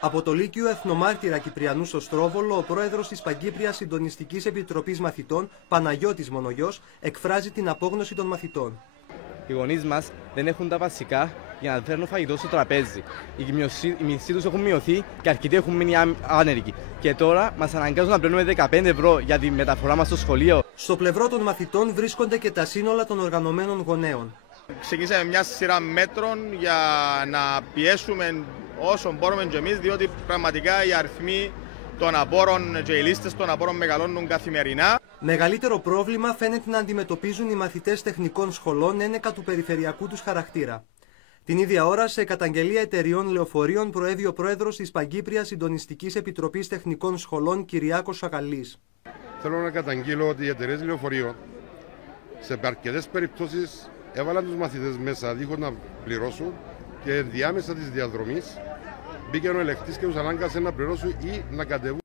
Από το Λύκειο Εθνομάρτυρα Κυπριανού στο Στρόβολο, ο πρόεδρος της Παγκύπριας Συντονιστικής Επιτροπής Μαθητών, Παναγιώτης Μονογιός, εκφράζει την απόγνωση των μαθητών. Οι γονείς μας δεν έχουν τα βασικά για να φέρνουν φαγητό στο τραπέζι. Οι μισθοί τους έχουν μειωθεί και αρκετοί έχουν μείνει άνεργοι. Και τώρα μας αναγκάζουν να πληρώνουμε 15 ευρώ για τη μεταφορά μας στο σχολείο. Στο πλευρό των μαθητών βρίσκονται και τα σύνολα των οργανωμένων γονέων. Ξεκινήσαμε μια σειρά μέτρων για να πιέσουμε όσο μπορούμε και εμείς, διότι πραγματικά οι αριθμοί των απόρων και οι λίστες των απόρων μεγαλώνουν καθημερινά. Μεγαλύτερο πρόβλημα φαίνεται να αντιμετωπίζουν οι μαθητές τεχνικών σχολών ένεκα του περιφερειακού τους χαρακτήρα. Την ίδια ώρα, σε καταγγελία εταιριών λεωφορείων, προέβη ο πρόεδρος της Παγκύπριας Συντονιστικής Επιτροπής Τεχνικών Σχολών, Κυριάκος Σαγαλής. Θέλω να καταγγείλω ότι οι εταιρείες λεωφορείων σε αρκετές περιπτώσεις έβαλαν τους μαθητές μέσα δίχως να πληρώσουν και ενδιάμεσα της διαδρομής μπήκε ο ελεγχτής και τους ανάγκασε να πληρώσουν ή να κατεβούν.